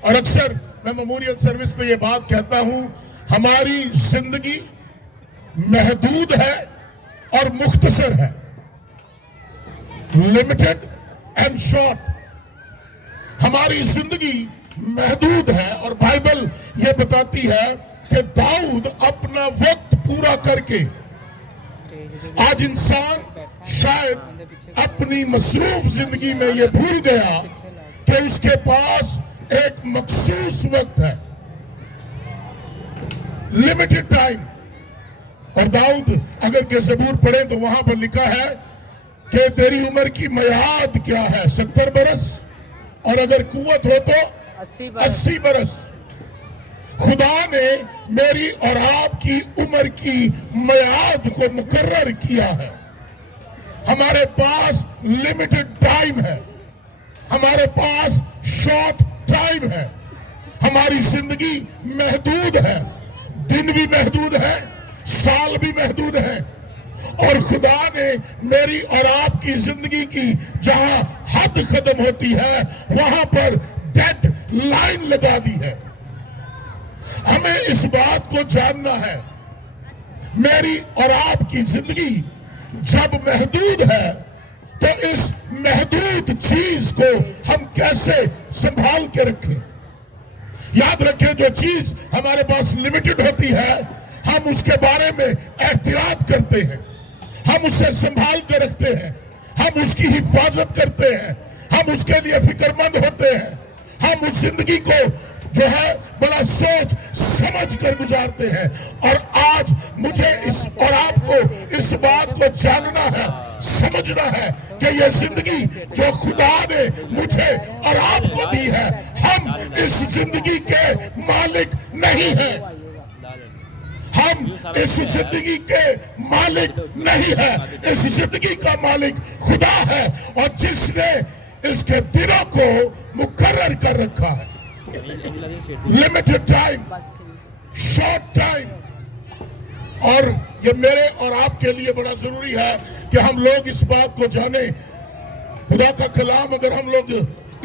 اور اکثر میں میموریل سروس پہ یہ بات کہتا ہوں, ہماری زندگی محدود ہے اور مختصر ہے, لمیٹڈ اینڈ شارٹ. ہماری زندگی محدود ہے, اور بائبل یہ بتاتی ہے کہ داؤد اپنا وقت پورا کر کے, آج انسان شاید اپنی مصروف زندگی میں یہ بھول گیا کہ اس کے پاس ایک مخصوص وقت ہے, لمیٹڈ ٹائم. اور داؤد اگر کہ زبور پڑھیں تو وہاں پر لکھا ہے کہ تیری عمر کی میعاد کیا ہے, 70 برس, اور اگر قوت ہو تو 80 برس. خدا نے میری اور آپ کی عمر کی میعاد کو مقرر کیا ہے. ہمارے پاس لمیٹڈ ٹائم ہے, ہمارے پاس شارٹ ٹائم ہے, ہماری زندگی محدود ہے, دن بھی محدود ہے, سال بھی محدود ہے. اور خدا نے میری اور آپ کی زندگی کی جہاں حد ختم ہوتی ہے وہاں پر ڈیڈ لائن لگا دی ہے. ہمیں اس بات کو جاننا ہے, میری اور آپ کی زندگی جب محدود ہے تو اس محدود چیز کو ہم کیسے سنبھال کے رکھیں. یاد رکھیں, جو چیز ہمارے پاس لمیٹڈ ہوتی ہے ہم اس کے بارے میں احتیاط کرتے ہیں, ہم اسے سنبھال کے رکھتے ہیں, ہم اس کی حفاظت کرتے ہیں, ہم اس کے لیے فکر مند ہوتے ہیں, ہم اس زندگی کو جو ہے بڑا سوچ سمجھ کر گزارتے ہیں. اور آج مجھے اور آپ کو اس بات کو جاننا ہے, سمجھنا ہے کہ یہ زندگی جو خدا نے مجھے اور آپ کو دی ہے, ہم اس زندگی کے مالک نہیں ہیں, ہم اس زندگی کے مالک نہیں ہیں. اس زندگی کا مالک خدا ہے, اور جس نے اس کے دنوں کو مقرر کر رکھا ہے. Limited time, short time. اور یہ میرے اور آپ کے لیے بڑا ضروری ہے کہ ہم لوگ اس بات کو جانیں. خدا کا کلام اگر ہم لوگ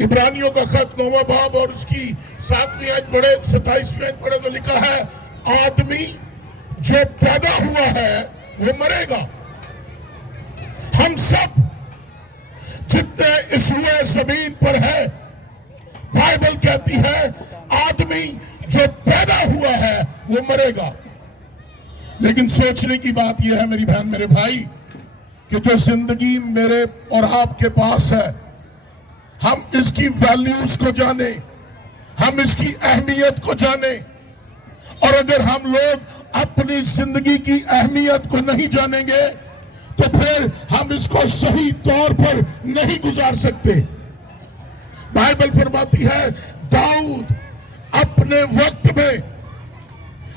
عبرانیوں کا خط 9واں باب اور اس کی 7ویں آیت پڑھے, 27ویں آیت پڑھے تو لکھا ہے, آدمی جو پیدا ہوا ہے وہ مرے گا. ہم سب جتنے اس روئے زمین پر ہے, بائبل کہتی ہے آدمی جو پیدا ہوا ہے وہ مرے گا. لیکن سوچنے کی بات یہ ہے میری بہن میرے بھائی کہ جو زندگی میرے اور آپ کے پاس ہے, ہم اس کی ویلیوز کو جانیں, ہم اس کی اہمیت کو جانیں. اور اگر ہم لوگ اپنی زندگی کی اہمیت کو نہیں جانیں گے تو پھر ہم اس کو صحیح طور پر نہیں گزار سکتے. بائبل فرماتی ہے داؤد اپنے وقت میں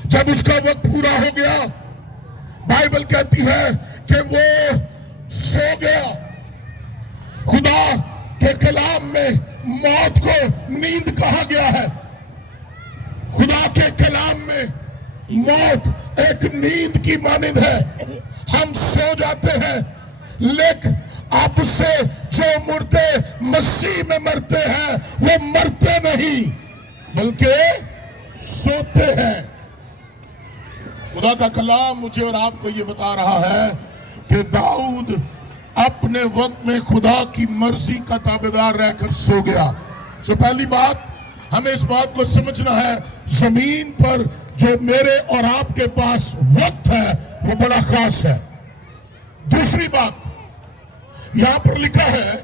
جب اس کا وقت پورا ہو گیا, بائبل کہتی ہے کہ وہ سو گیا. خدا کے کلام میں موت کو نیند کہا گیا ہے. خدا کے کلام میں موت ایک نیند کی مانند ہے. ہم سو جاتے ہیں, لیکن اب سے جو مردے مسیح میں مرتے ہیں وہ مرتے نہیں بلکہ سوتے ہیں. خدا کا کلام مجھے اور آپ کو یہ بتا رہا ہے کہ داؤد اپنے وقت میں خدا کی مرضی کا تابعدار رہ کر سو گیا. تو پہلی بات ہمیں اس بات کو سمجھنا ہے, زمین پر جو میرے اور آپ کے پاس وقت ہے وہ بڑا خاص ہے. دوسری بات یہاں پر لکھا ہے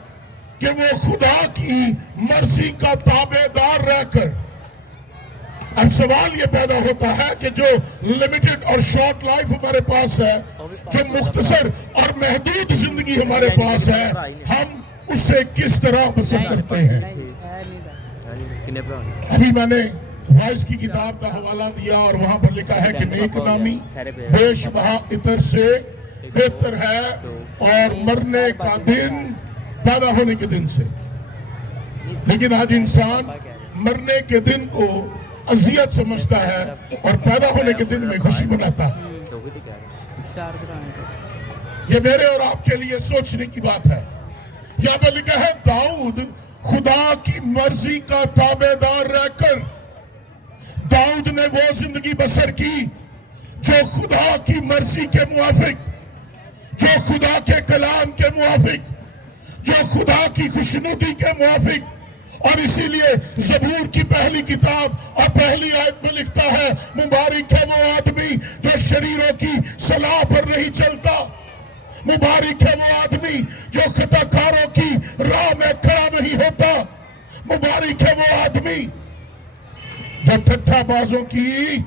کہ وہ خدا کی مرضی کا تابعدار رہ کر. اب سوال یہ پیدا ہوتا ہے کہ جو لمیٹڈ اور شارٹ لائف ہمارے پاس ہے, جو مختصر اور محدود زندگی ہمارے پاس ہے, ہم اسے کس طرح بسر کرتے ہیں. ابھی میں نے وائس کی کتاب کا حوالہ دیا اور وہاں پر لکھا ہے کہ نیک نامی بے شبہ عطر سے بہتر ہے اور مرنے کا دن پیدا ہونے کے دن سے. لیکن آج انسان مرنے کے دن کو اذیت سمجھتا ہے اور پیدا ہونے کے دن میں خوشی مناتا ہے. یہ میرے اور آپ کے لیے سوچنے کی بات ہے. یہاں پر لکھا ہے داؤد خدا کی مرضی کا تابع دار رہ کر داؤد نے وہ زندگی بسر کی جو خدا کی مرضی کے موافق، جو خدا کے کلام کے موافق، جو خدا کی خوشنودی کے موافق. اور اسی لیے زبور کی پہلی کتاب اور پہلی آیت میں لکھتا ہے مبارک ہے وہ آدمی جو شریروں کی صلاح پر نہیں چلتا، مبارک ہے وہ آدمی جو خطا کاروں کی راہ میں کھڑا نہیں ہوتا، مبارک ہے وہ آدمی جو ٹھٹھا بازوں کی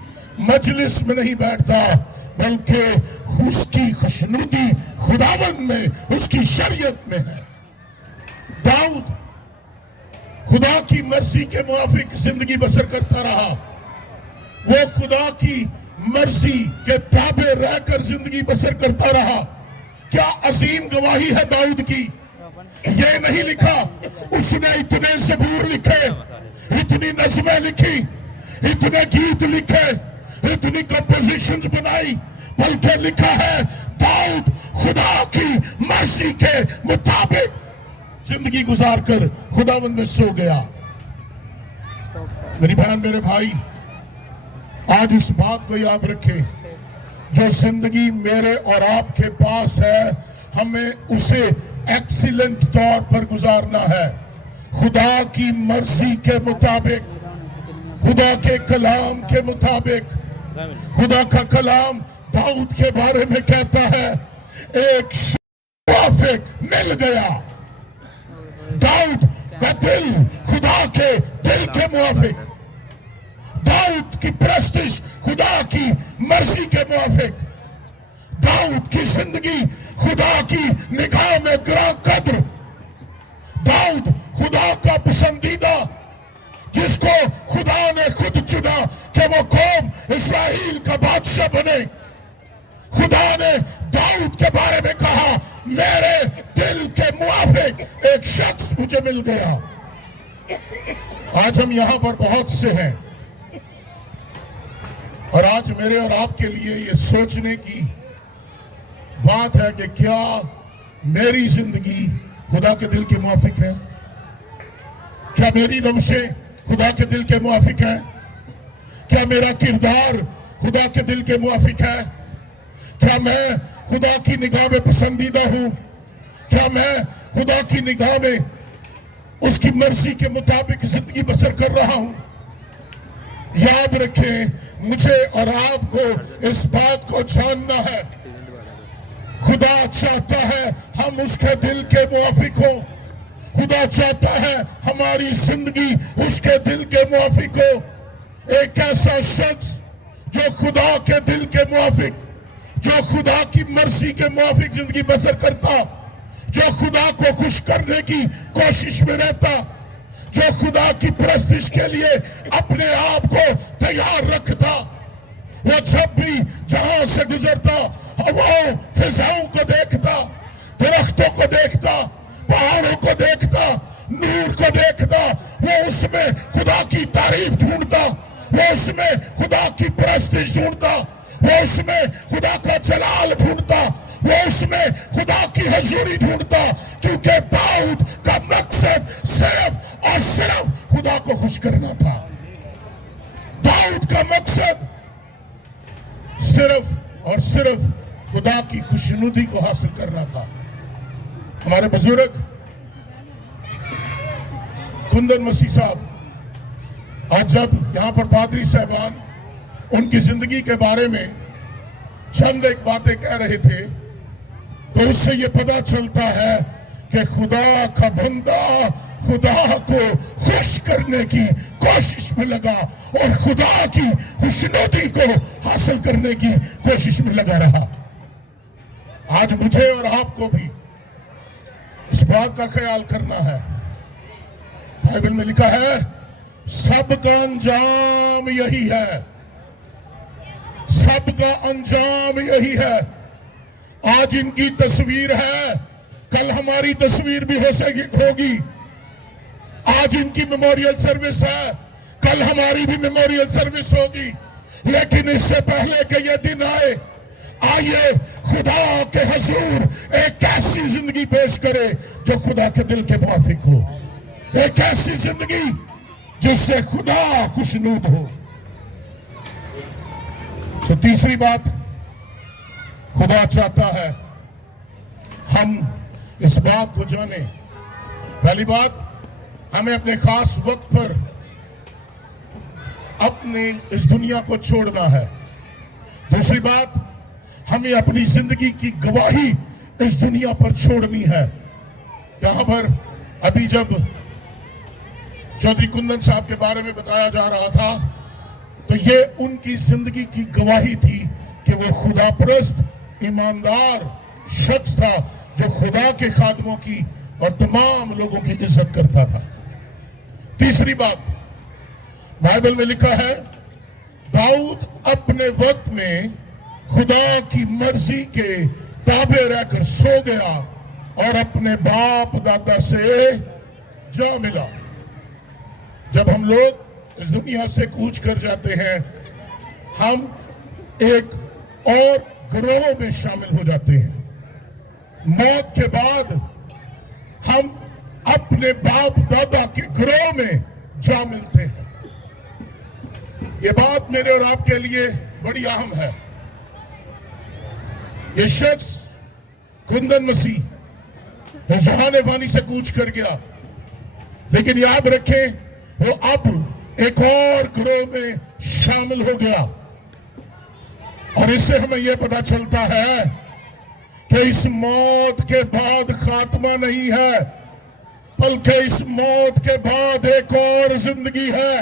مجلس میں نہیں بیٹھتا، بلکہ اس کی خوشنودی خداوند میں، اس کی شریعت میں ہے. داؤد خدا کی مرضی کے موافق زندگی بسر کرتا رہا، وہ خدا کی مرضی کے تابع رہ کر زندگی بسر کرتا رہا. کیا عظیم گواہی ہے داؤد کی. یہ نہیں لکھا اس نے اتنے زبور لکھے، اتنی نظمیں لکھی، اتنے گیت لکھے، اتنی کمپوزیشنز بنائی، بلکہ لکھا ہے داؤد خدا کی مرضی کے مطابق زندگی گزار کر خداوند میں سو گیا. میری بہن میرے بھائی، آج اس بات کو یاد رکھیں، جو زندگی میرے اور آپ کے پاس ہے ہمیں اسے ایکسیلنٹ طور پر گزارنا ہے، خدا کی مرضی کے مطابق، خدا کے کلام کے مطابق. خدا کا کلام داؤد کے بارے میں کہتا ہے ایک موافق مل گیا. داؤد کا دل خدا کے دل کے موافق، داؤد کی پرستش خدا کی مرضی کے موافق، داؤد کی زندگی خدا کی نگاہ میں گراں قدر، داؤد خدا کا پسندیدہ جس کو خدا نے خود چنا کہ وہ قوم اسرائیل کا بادشاہ بنے. خدا نے داؤد کے بارے میں کہا میرے دل کے موافق ایک شخص مجھے مل گیا. آج ہم یہاں پر بہت سے ہیں اور آج میرے اور آپ کے لیے یہ سوچنے کی بات ہے کہ کیا میری زندگی خدا کے دل کے موافق ہے؟ کیا میری روشیں خدا کے دل کے موافق ہے؟ کیا میرا کردار خدا کے دل کے موافق ہے؟ کیا میں خدا کی نگاہ میں پسندیدہ ہوں؟ کیا میں خدا کی نگاہ میں اس کی مرضی کے مطابق زندگی بسر کر رہا ہوں؟ یاد رکھیں، مجھے اور آپ کو اس بات کو جاننا ہے، خدا چاہتا ہے ہم اس کے دل کے موافق ہوں. خدا چاہتا ہے ہماری زندگی اس کے دل کے موافق ہو. ایک ایسا شخص جو خدا کے دل کے موافق، جو خدا کی مرضی کے موافق زندگی بسر کرتا، جو خدا کو خوش کرنے کی کوشش میں رہتا، جو خدا کی پرستش کے لیے اپنے آپ کو تیار رکھتا، وہ جب بھی جہاں سے گزرتا ہواؤں فضاؤں کو دیکھتا، درختوں کو دیکھتا، پہاڑوں کو دیکھتا، نور کو دیکھتا، وہ اس میں خدا کی تعریف ڈھونڈتا، وہ اس میں خدا کی پرستش ڈھونڈتا، وہ اس میں خدا کا جلال ڈھونڈتا، وہ اس میں خدا کی حضوری ڈھونڈتا، کیونکہ داؤد کا مقصد صرف اور صرف خدا کو خوش کرنا تھا. داؤد کا مقصد صرف اور صرف خدا کی خوشنودی کو حاصل کرنا تھا. ہمارے بزرگ کندن مسیح صاحب آج جب یہاں پر پادری صاحبان ان کی زندگی کے بارے میں چند ایک باتیں کہہ رہے تھے تو اس سے یہ پتہ چلتا ہے کہ خدا کا بندہ خدا کو خوش کرنے کی کوشش میں لگا اور خدا کی خوشنودی کو حاصل کرنے کی کوشش میں لگا رہا. آج مجھے اور آپ کو بھی اس بات کا خیال کرنا ہے. بائبل میں لکھا ہے سب کا انجام یہی ہے، سب کا انجام یہی ہے. آج ان کی تصویر ہے، کل ہماری تصویر بھی ہوگی. آج ان کی میموریل سروس ہے، کل ہماری بھی میموریل سروس ہوگی. لیکن اس سے پہلے کہ یہ دن آئیے خدا کے حضور ایک ایسی زندگی پیش کرے جو خدا کے دل کے موافق ہو، ایک ایسی زندگی جس سے خدا خوشنود ہو. تیسری بات، خدا چاہتا ہے ہم اس بات کو جانیں. پہلی بات، ہمیں اپنے خاص وقت پر اپنے اس دنیا کو چھوڑنا ہے. دوسری بات، ہمیں اپنی زندگی کی گواہی اس دنیا پر چھوڑنی ہے. یہاں پر ابھی جب چودھری کندن صاحب کے بارے میں بتایا جا رہا تھا تو یہ ان کی زندگی کی گواہی تھی کہ وہ خدا پرست ایماندار شخص تھا جو خدا کے خادموں کی اور تمام لوگوں کی عزت کرتا تھا. تیسری بات، بائبل میں لکھا ہے داؤد اپنے وقت میں خدا کی مرضی کے تابع رہ کر سو گیا اور اپنے باپ دادا سے جا ملا. جب ہم لوگ اس دنیا سے کوچ کر جاتے ہیں ہم ایک اور گروہ میں شامل ہو جاتے ہیں. موت کے بعد ہم اپنے باپ دادا کے گروہ میں جا ملتے ہیں. یہ بات میرے اور آپ کے لیے بڑی اہم ہے. یہ شخص کندن مسیح جہان فانی سے کوچ کر گیا، لیکن یاد رکھیں وہ اب ایک اور گروہ میں شامل ہو گیا. اور اس سے ہمیں یہ پتا چلتا ہے کہ اس موت کے بعد خاتمہ نہیں ہے، بلکہ اس موت کے بعد ایک اور زندگی ہے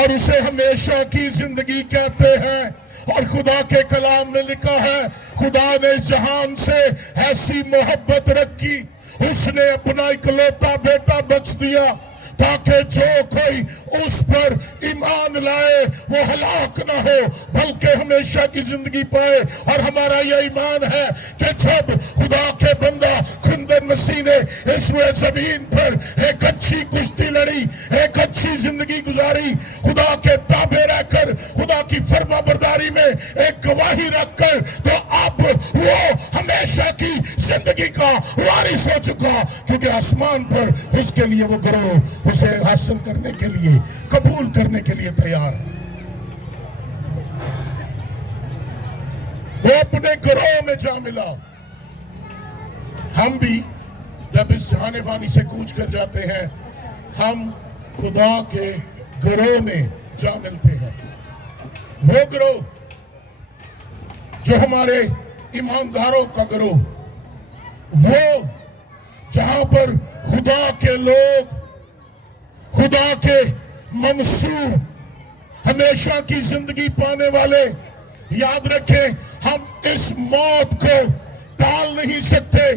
اور اسے ہمیشہ کی زندگی کہتے ہیں. اور خدا کے کلام میں لکھا ہے خدا نے جہان سے ایسی محبت رکھی اس نے اپنا اکلوتا بیٹا بخش دیا تاکہ جو کوئی اس پر ایمان لائے وہ ہلاک نہ ہو بلکہ ہمیشہ کی زندگی پائے. اور ہمارا یہ ایمان ہے کہ جب خدا کے بندہ کندن مسیح نے اس روئے زمین پر ایک اچھی کشتی لڑی، ایک اچھی زندگی گزاری، خدا کے تابع رہ کر خدا کی فرما برداری میں ایک گواہی رکھ کر، تو اب وہ ہمیشہ کی زندگی کا وارث ہو چکا، کیونکہ آسمان پر اس کے لیے وہ گروہ اسے حاصل کرنے کے لیے، قبول کرنے کے لیے تیار ہے. وہ اپنے گروہ میں جا ملا. ہم بھی جب اس جہان فانی سے کوچ کر جاتے ہیں ہم خدا کے گروہ میں جا ملتے ہیں. وہ گروہ جو ہمارے ایمانداروں کا گروہ، وہ جہاں پر خدا کے لوگ، خدا کے منصور، ہمیشہ کی زندگی پانے والے. یاد رکھیں ہم اس موت کو ٹال نہیں سکتے.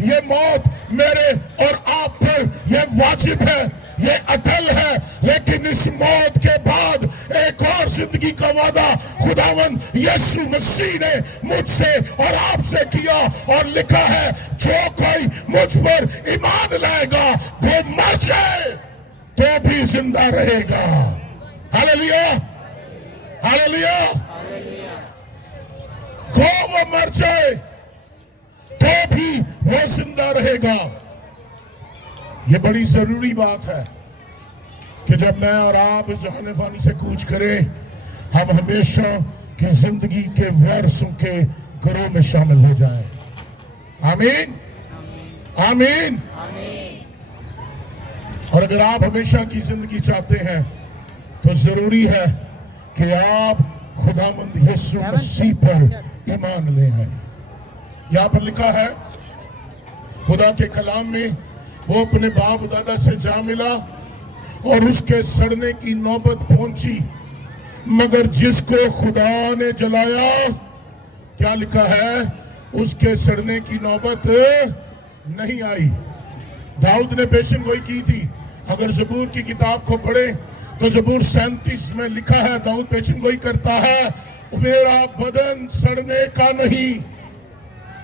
یہ موت میرے اور آپ پر یہ واجب ہے، یہ اٹل ہے، لیکن اس موت کے بعد ایک اور زندگی کا وعدہ خداوند یسوع مسیح نے مجھ سے اور آپ سے کیا اور لکھا ہے جو کوئی مجھ پر ایمان لائے گا وہ مر جائے تو بھی زندہ رہے گا. ہاللیلویا ہاللیلویا. گو وہ مر جائے تو بھی وہ زندہ رہے گا. یہ بڑی ضروری بات ہے کہ جب میں اور آپ اس جہان فانی سے کوچ کریں ہم ہمیشہ کی زندگی کے وارثوں کے گروہ میں شامل ہو جائیں. آمین آمین. اور اگر آپ ہمیشہ کی زندگی چاہتے ہیں تو ضروری ہے کہ آپ خداوند یسوع مسیح پر ایمان لے آئیں. یہاں پر لکھا ہے خدا کے کلام میں وہ اپنے باپ دادا سے جا ملا اور اس کے سڑنے کی نوبت پہنچی، مگر جس کو خدا نے جلایا، کیا لکھا ہے، اس کے سڑنے کی نوبت نہیں آئی. داؤد نے پیشن گوئی کی تھی. اگر زبور کی کتاب کو پڑھیں تو زبور 37 میں لکھا ہے داؤد پیشن گوئی کرتا ہے میرا بدن سڑنے کا نہیں،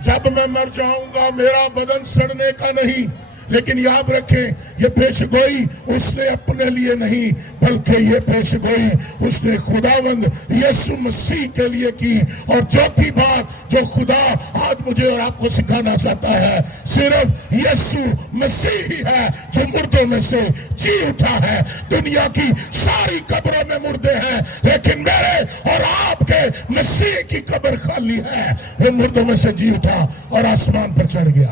جب میں مر جاؤں گا میرا بدن سڑنے کا نہیں، لیکن یاد رکھیں یہ پیشگوئی اس نے اپنے لیے نہیں بلکہ یہ پیشگوئی اس نے خداوند یسوع مسیح کے لیے کی. اور چوتھی بات جو خدا آج مجھے اور آپ کو سکھانا چاہتا ہے، صرف یسوع مسیح ہی ہے جو مردوں میں سے جی اٹھا ہے. دنیا کی ساری قبروں میں مردے ہیں لیکن میرے اور آپ کے مسیح کی قبر خالی ہے. وہ مردوں میں سے جی اٹھا اور آسمان پر چڑھ گیا.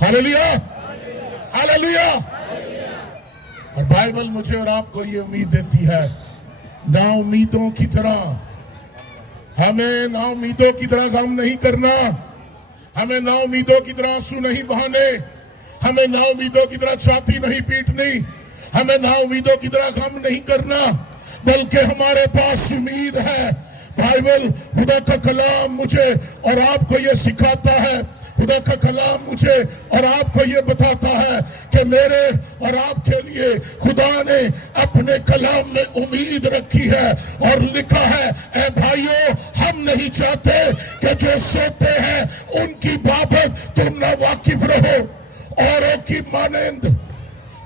ہاللیلویا، ہاللیلویا. اور بائبل مجھے اور آپ کو یہ امید دیتی ہے، نا امیدوں کی طرح ہمیں نا امیدوں کی طرح غم نہیں کرنا، ہمیں نا امیدوں کی طرح آنسو نہیں بہانے، ہمیں نا امیدوں کی طرح چھاتی نہیں پیٹنی، ہمیں نا امیدوں کی طرح غم نہیں کرنا، بلکہ ہمارے پاس امید ہے. بائبل خدا کا کلام مجھے اور آپ کو یہ سکھاتا ہے، خدا کا کلام مجھے اور آپ کو یہ بتاتا ہے کہ میرے اور آپ کے لیے خدا نے اپنے کلام میں امید رکھی ہے اور لکھا ہے، اے بھائیو ہم نہیں چاہتے کہ جو سوتے ہیں ان کی بابت تم نہ واقف رہو، اوروں کی مانند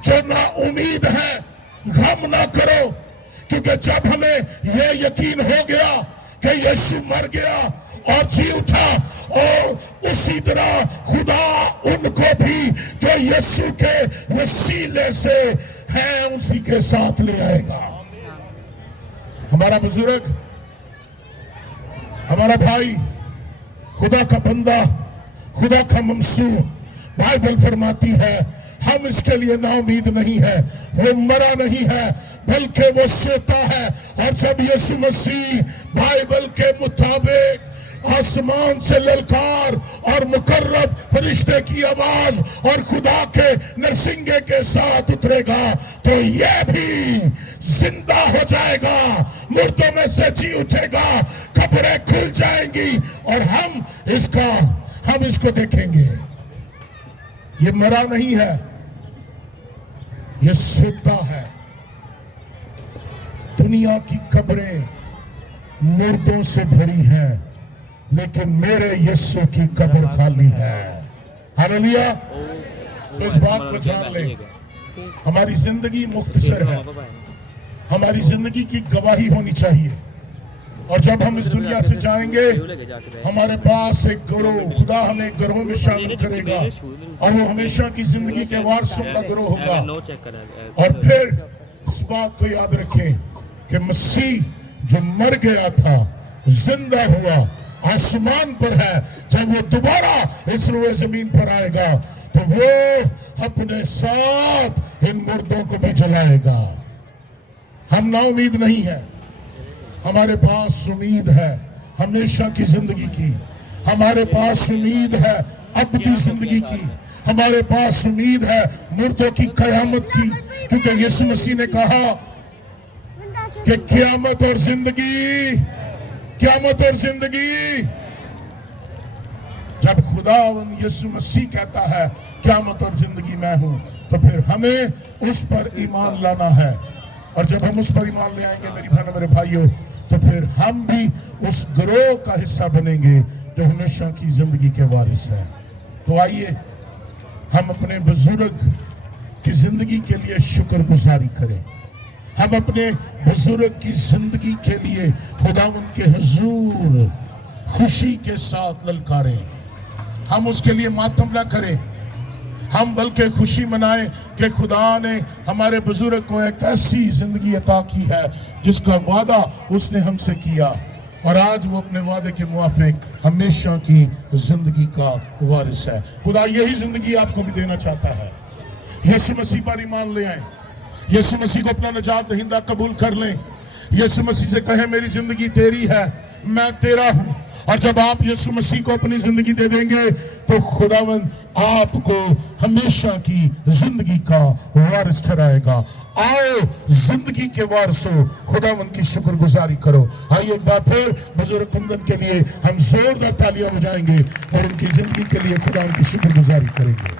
جو نا امید ہے غم نہ کرو. کیونکہ جب ہمیں یہ یقین ہو گیا کہ یسوع مر گیا اور جی اٹھا، اور اسی طرح خدا ان کو بھی جو یسوع کے وسیلے سے ہیں اسی کے ساتھ لے آئے گا. ہمارا بزرگ، ہمارا بھائی، خدا کا بندہ، خدا کا منصور، بائبل فرماتی ہے ہم اس کے لیے نا امید نہیں ہے. وہ مرا نہیں ہے بلکہ وہ سوتا ہے. اور جب یسوع مسیح بائبل کے مطابق آسمان سے للکار اور مقرب فرشتے کی آواز اور خدا کے نرسنگے کے ساتھ اترے گا تو یہ بھی زندہ ہو جائے گا، مردوں میں سے جی اٹھے گا، قبریں کھل جائیں گی اور ہم اس کو دیکھیں گے. یہ مرا نہیں ہے، یہ سوتا ہے. دنیا کی قبریں مردوں سے بھری ہیں لیکن میرے یسوع کی قبر خالی ہے. ہاللیلویا. تو اس بات کو جان لیں، ہماری زندگی مختصر ہے، ہماری زندگی کی گواہی ہونی چاہیے. اور جب ہم اس دنیا سے جائیں گے ہمارے پاس ایک گروہ، خدا ہمیں گروہ میں شامل کرے گا اور وہ ہمیشہ کی زندگی کے وارثوں کا گروہ ہوگا. اور پھر اس بات کو یاد رکھیں کہ مسیح جو مر گیا تھا زندہ ہوا، آسمان پر ہے. جب وہ دوبارہ اس روئے زمین پر آئے گا تو وہ اپنے ساتھ ان مردوں کو بھی جلائے گا. ہم نا امید نہیں ہے، ہمارے پاس امید ہے ہمیشہ کی زندگی کی، ہمارے پاس امید ہے ابدی زندگی کی، ہمارے پاس امید ہے مردوں کی قیامت کی. کیونکہ یسوع مسیح نے کہا کہ قیامت اور زندگی، قیامت اور زندگی. جب خدا یسوع مسیح کہتا ہے قیامت اور زندگی میں ہوں تو پھر ہمیں اس پر ایمان لانا ہے. اور جب ہم اس پر ایمان لے آئیں گے میری بہنوں میرے بھائیوں تو پھر ہم بھی اس گروہ کا حصہ بنیں گے جو ہمیشہ کی زندگی کے وارث ہیں. تو آئیے ہم اپنے بزرگ کی زندگی کے لیے شکر گزاری کریں. ہم اپنے بزرگ کی زندگی کے لیے خداوند کے حضور خوشی کے ساتھ للکاریں. ہم اس کے لیے ماتم نہ کریں، ہم بلکہ خوشی منائیں کہ خدا نے ہمارے بزرگ کو ایک ایسی زندگی عطا کی ہے جس کا وعدہ اس نے ہم سے کیا، اور آج وہ اپنے وعدے کے موافق ہمیشہ کی زندگی کا وارث ہے. خدا یہی زندگی آپ کو بھی دینا چاہتا ہے. یسوع مسیح پر ایمان لے آئیں، یسوع مسیح کو اپنا نجات دہندہ قبول کر لیں. یسوع مسیح سے کہیں میری زندگی تیری ہے، میں تیرا ہوں. اور جب آپ یسوع مسیح کو اپنی زندگی دے دیں گے تو خداوند آپ کو ہمیشہ کی زندگی کا وارث ٹھہرائے گا. آؤ زندگی کے وارثوں، خداوند کی شکر گزاری کرو. آئیے ایک بار پھر بزرگ کندن کے لیے ہم زوردار تالیاں بجائیں گے اور ان کی زندگی کے لیے خداوند کی شکر گزاری کریں گے.